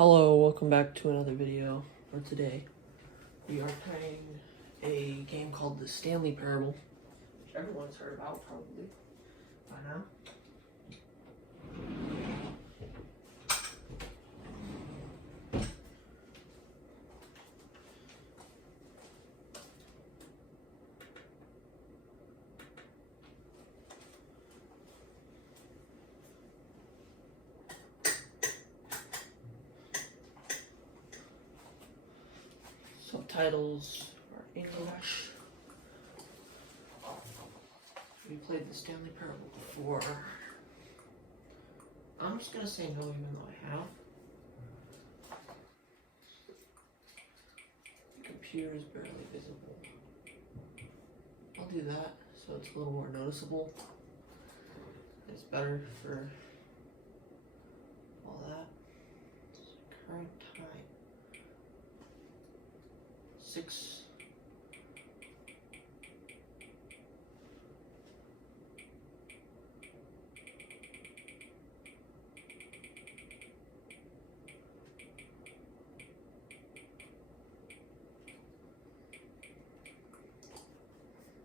Hello, welcome back to another video. For today, we are playing a game called the Stanley Parable, which everyone's heard about probably by now. Subtitles are English. We played the Stanley Parable before. I'm just gonna say no even though I have. The computer is barely visible. I'll do that so it's a little more noticeable. It's better for all that. Current time. 6.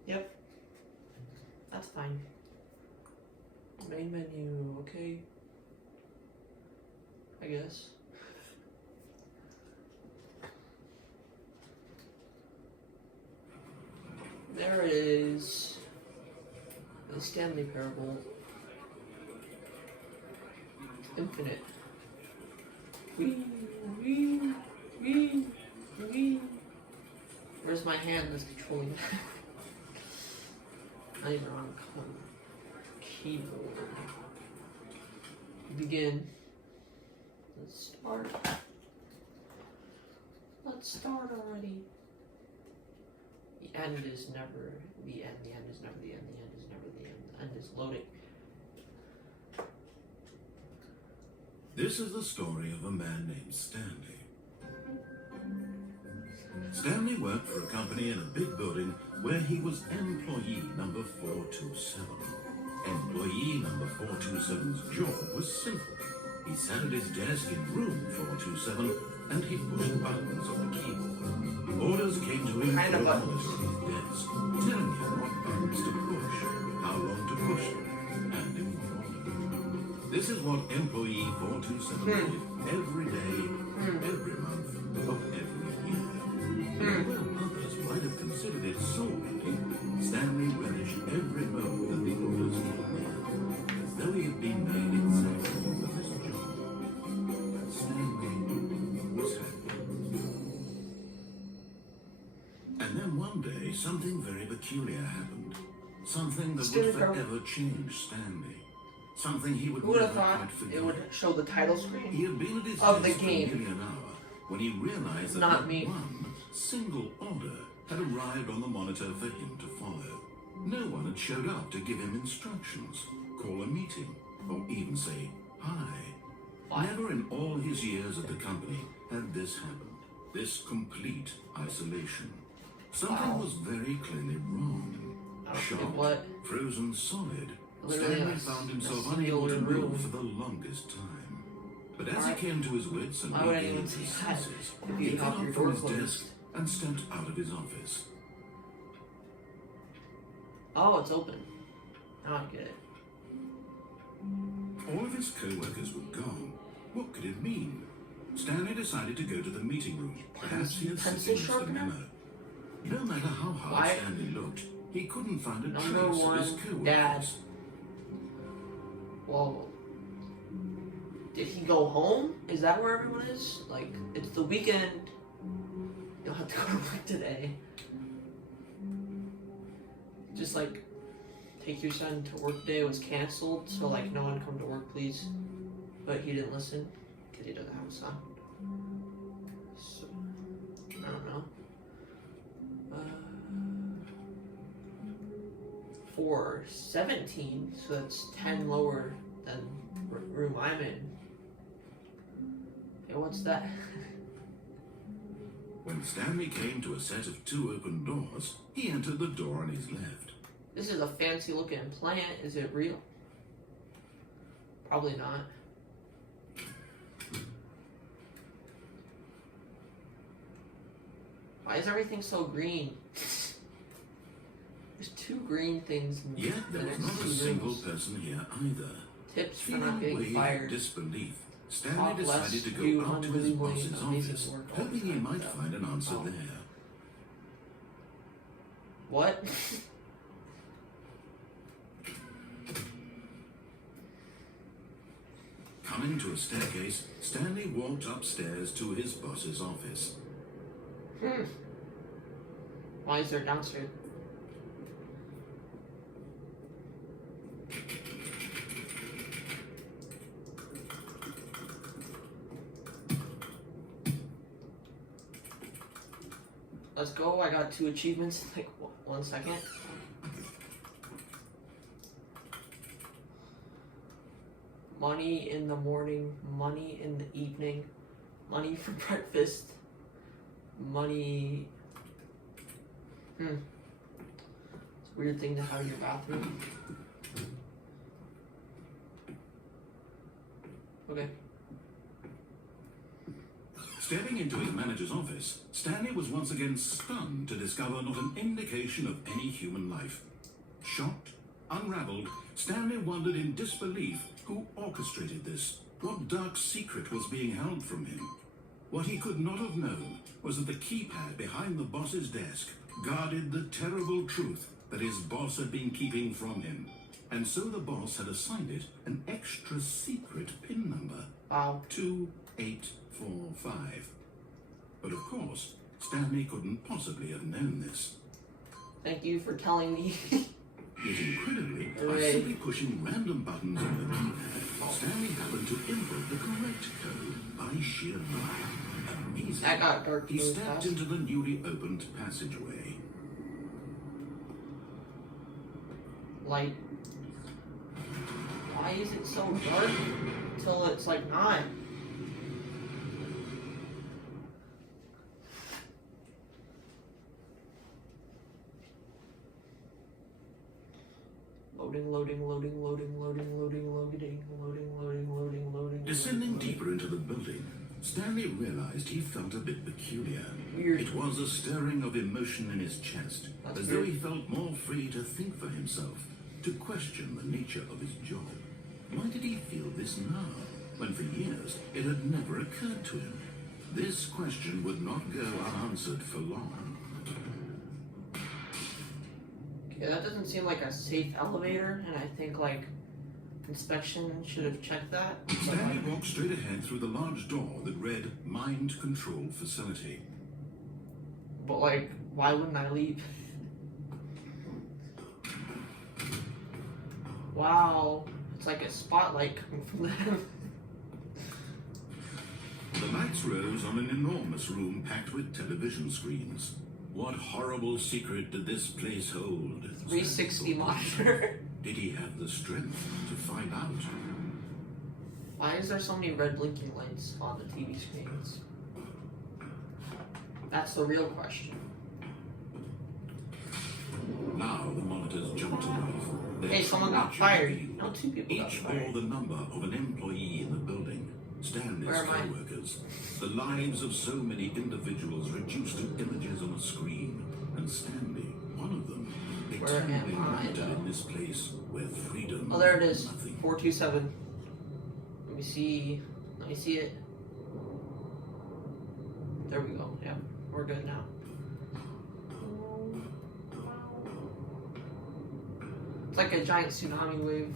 Yep, that's fine. Main menu, okay, I guess. There is the Stanley Parable. Infinite. Wee. Where's my hand that's controlling that? Not even on keyboard. Begin. Let's start. Let's start already. The end is never the end. The end is never the end. The end is never the end. The end is loading. This is the story of a man named Stanley. Stanley worked for a company in a big building where he was employee number 427. Employee number 427's job was simple. He sat at his desk in room 427 and he pushed buttons on the keyboard. Orders came to him Kind of from buttons. his desk, telling him what buttons to push, how long to push them, and in what order. This is what employee 427 did every day, every month, of every year. While others might have considered it soul-rending, Stanley relished every moment that the orders came in, as though he had been made exactly for this job. Stanley was happy. And then one day, something very peculiar happened. Something that would forever change Stanley. Something he would Who would have never thought quite forget. it would show the title screen? He had been at his of the desk for game. nearly an hour when he realized that Not not me. one single order had arrived on the monitor for him to follow. No one had showed up to give him instructions, call a meeting, or even say hi. Why? Never in all his years at the company had this happened. This complete isolation. Something was very clearly wrong. I don't Shocked, forget what. frozen solid, Literally Stanley a- found a himself unable to singular room. move for the longest time. But as Alright. he came to his wits and Why would regained anyone his say that senses, if he you got have your up from door his closed? desk and stepped out of his office. Oh, it's open. Now I get it. All of his co-workers were gone. What could it mean? Stanley decided to go to the meeting room. Perhaps he had Pencil simply missed a sharpener? memo. No matter how hard Why? Stanley looked, he couldn't find a Number trace of his one, co-workers. Dad. Whoa. Did he go home? Is that where everyone is? Like, it's the weekend. You'll have to go to work today. Just like, take your son to work day was canceled, so like, no one come to work, please. But he didn't listen, because he doesn't have a son. So, I don't know. 417, so that's 10 lower than room I'm in. Okay, what's that? When Stanley came to a set of 2 open doors, he entered the door on his left. This is a fancy looking plant. Is it real? Probably not. Why is everything so green? There's 2 green things. Yet there was not a single person here either. Tips for not Feeling getting weighed in fired. disbelief, Stanley God bless decided to you, go up to his unbelievably boss's amazing office, work all the hoping he time, might though. find an answer Oh. there. What? Coming to a staircase, Stanley walked upstairs to his boss's office. Why is there downstairs? Let's go. I got 2 achievements in like 1 second. Money in the morning, money in the evening, money for breakfast, money. It's a weird thing to have in your bathroom. Okay. Stepping into his manager's office, Stanley was once again stunned to discover not an indication of any human life. Shocked, unraveled, Stanley wondered in disbelief who orchestrated this, what dark secret was being held from him. What he could not have known was that the keypad behind the boss's desk guarded the terrible truth that his boss had been keeping from him. And so the boss had assigned it an extra secret PIN number. Wow. 2845. But of course, Stanley couldn't possibly have known this. Thank you for telling me. Yet incredibly, by Hooray. simply pushing random buttons on the keypad, Stanley happened to input the correct code by sheer luck. Amazing. That got dark He really stepped fast. into the newly opened passageway. Light. Why is it so dark until it's like not? Loading. Descending deeper into the building, Stanley realized he felt a bit peculiar. Weird. It was a stirring of emotion in his chest, That's as though weird. he felt more free to think for himself, to question the nature of his job. Why did he feel this now, when for years it had never occurred to him? This question would not go unanswered for long. Okay, that doesn't seem like a safe elevator, and I think like inspection should have checked that. Stanley walked straight ahead through the large door that read Mind Control Facility. But like, why wouldn't I leave? Wow, it's like a spotlight coming from them. The lights rose on an enormous room packed with television screens. What horrible secret did this place hold? 360 monitor. Did he have the strength to find out? Why is there so many red blinking lights on the TV screens? That's the real question. Now the monitors jumped to life. Their Hey, someone got true fired. nature No, 2 people got Each bore fired. the number of an employee in the building. Stanley's Where am I? co-workers. The lives of so many individuals reduced to images on a screen. And Stanley, one of them, Where am eternally I, rooted though? in this place where freedom Oh, there it meant is. nothing. 427. Let me see. Let me see it. There we go. Yeah, we're good now. It's like a giant tsunami wave.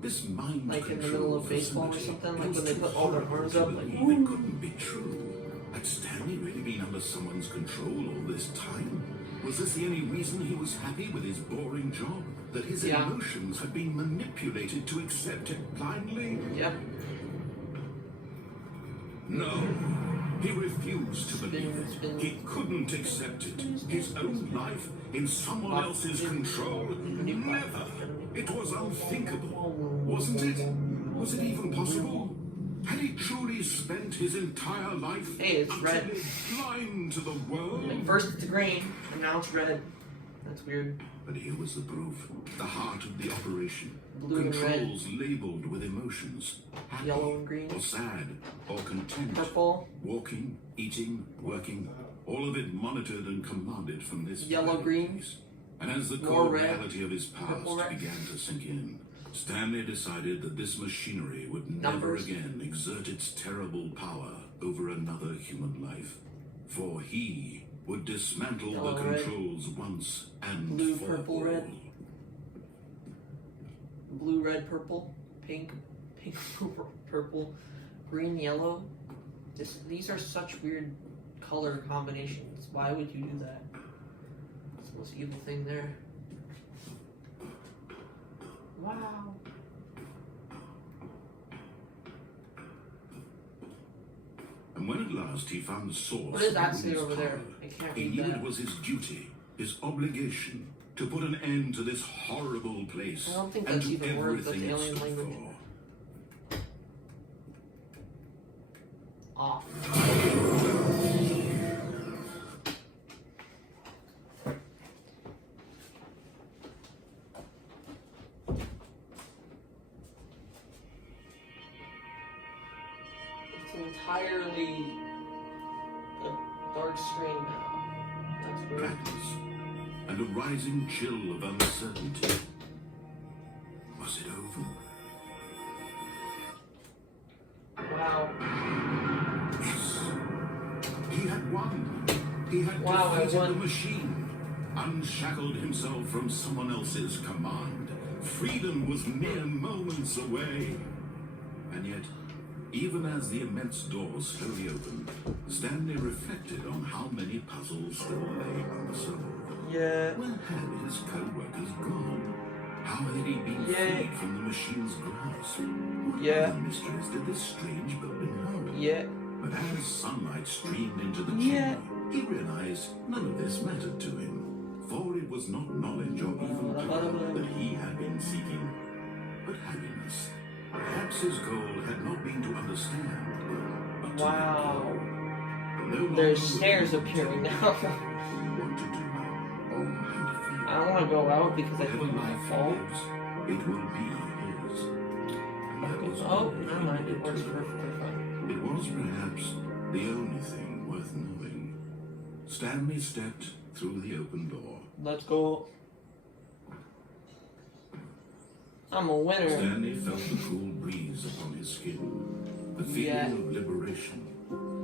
This mind Like in the control middle of baseball or facility something, like was when they too put all their horrible arms to up, like, believe it couldn't be true. Had Stanley really been under someone's control all this time? Was this the only reason he was happy with his boring job? That his Yeah. emotions had been manipulated to accept it blindly? Yep. No. He refused to believe Spin. it. He couldn't accept it. His own life in someone else's control. Never. It was unthinkable. Wasn't it? Was it even possible? Had he truly spent his entire life Hey, it's red. utterly blind to the world? Like first it's green, and now it's red. That's weird. But here was the proof. The heart of the operation. Blue and red. Controls labeled with emotions. Happy, Yellow and green. or sad, or content. Purple. Walking, eating, working. All of it monitored and commanded from this Yellow, green. place. And as the More cold red. reality of his past Purple, red. began to sink in, Stanley decided that this machinery would Numbers. never again exert its terrible power over another human life. For he would dismantle Yellow, the red. controls once and Blue, for purple, all. red. Blue, red, purple, pink, purple, green, yellow. These are such weird color combinations. Why would you do that? It's the most evil thing there. Wow. And when at last he found the source What does of that the say wind's over there? power, I can't he read knew that. it was his duty, his obligation, to put an end to this horrible place I don't think and that's to even words, that's everything it alien stood language. for. Off. It's entirely a dark screen now. That's weird. Blackness and a rising chill of uncertainty. Was it over? Wow. Yes. He had won. He had Wow, I defeated won. the machine, unshackled himself from someone else's command. Freedom was mere moments away. And yet, even as the immense door slowly opened, Stanley reflected on how many puzzles still lay unsolved. Yeah. Where had his co-workers gone? How had he been Yeah. freed from the machine's grasp? What Yeah. other mysteries did this strange building hold? Yeah. But as sunlight streamed into the Yeah. chamber, he realized none of this mattered to him. For it was not knowledge or even power that he had been seeking, but happiness. Perhaps his goal had not been to understand, but to Wow. let go. No longer There's would stairs he appearing tell now. what to do or how to feel. I don't want to go out because I Whatever think my life fault. gives, it will be his. And that was Oh, all never he mind. It needed works to know. perfectly fine. It was perhaps the only thing worth knowing. Stanley stepped through the open door. Let's go. I'm a winner. Stanley felt the cool breeze upon his skin, the feeling Yeah. of liberation,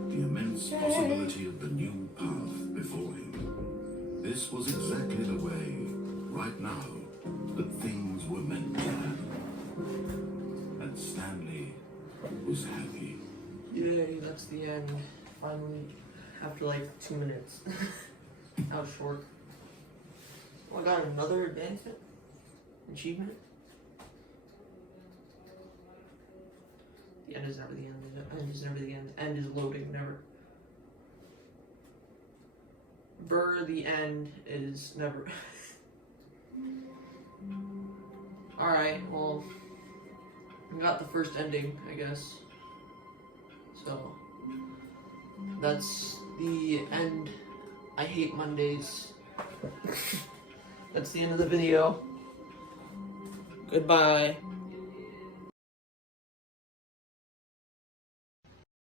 the immense possibility of the new path before him. This was exactly the way, right now, that things were meant to happen. And Stanley was happy. Yay, that's the end. Finally, after like 2 minutes. That was short. Oh, I got another advancement? Achievement? The end is never the end. The end is never the end. The end is loading, never. The end is never. Alright, well, we got the first ending, I guess. So, that's the end. I hate Mondays. That's the end of the video. Goodbye.